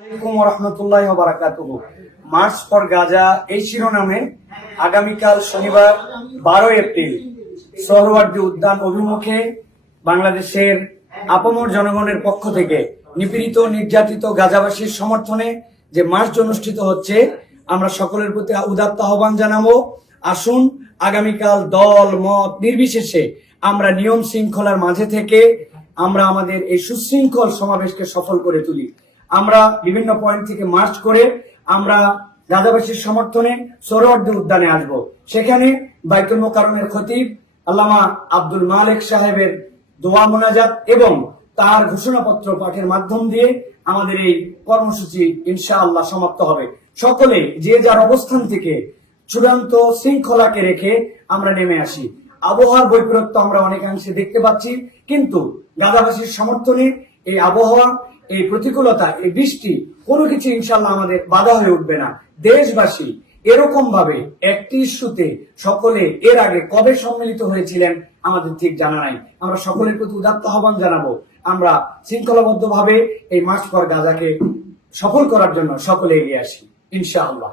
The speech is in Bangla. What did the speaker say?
আলাইকুম ওয়া রাহমাতুল্লাহি ওয়া বারাকাতুহু। মার্চ ফর গাজা এই শিরোনামে আগামীকাল শনিবার 12 এপ্রিল সোহরাওয়ার্দী উদ্যান অভিমুখে বাংলাদেশের আপামর জনগণের পক্ষ থেকে নিপীড়িত নির্যাতিত গাজাবাসীর সমর্থনে যে মার্চ অনুষ্ঠিত হচ্ছে, আমরা সকলের প্রতি উদাত্ত আহ্বান জানাবো। আসুন আগামীকাল দল মত নির্বিশেষে আমরা নিয়ম শৃঙ্খলার মাঝে থেকে আমরা আমাদের এই সুশৃঙ্খল সমাবেশকে সফল করে তুলি। আমরা বিভিন্ন পয়েন্ট থেকে মার্চ করে আমরা গাজাবাসীর সমর্থনে সোহরাওয়ার্দী উদ্যানে আসব। সেখানে বাইতুল মোকাররমের খতিব আল্লামা আব্দুল মালেক সাহেবের দোয়া মোনাজাত এবং তার ঘোষণাপত্র পাঠের মাধ্যম দিয়ে আমাদের এই কর্মসূচি ইনশাআল্লাহ সমাপ্ত হবে। সকলে যে যার অবস্থান থেকে চূড়ান্ত শৃঙ্খলাকে রেখে আমরা নেমে আসি। আবহাওয়ার বৈপরীত্য আমরা অনেকাংশে দেখতে পাচ্ছি, কিন্তু গাজাবাসীর সমর্থনে এই আবহাওয়া, এই প্রতিকূলতা, এই বৃষ্টি কোনো কিছু ইনশাল্লাহ আমাদের বাধা হয়ে উঠবে না। দেশবাসী এরকম ভাবে একটি ইস্যুতে সকলে এর আগে কবে সম্মিলিত হয়েছিলেন আমাদের ঠিক জানা নাই। আমরা সকলের প্রতি উদাত্ত আহ্বান জানাবো, আমরা শৃঙ্খলাবদ্ধ ভাবে এই মার্চ ফর গাজাকে সফল করার জন্য সকলে এগিয়ে আসি ইনশাআল্লাহ।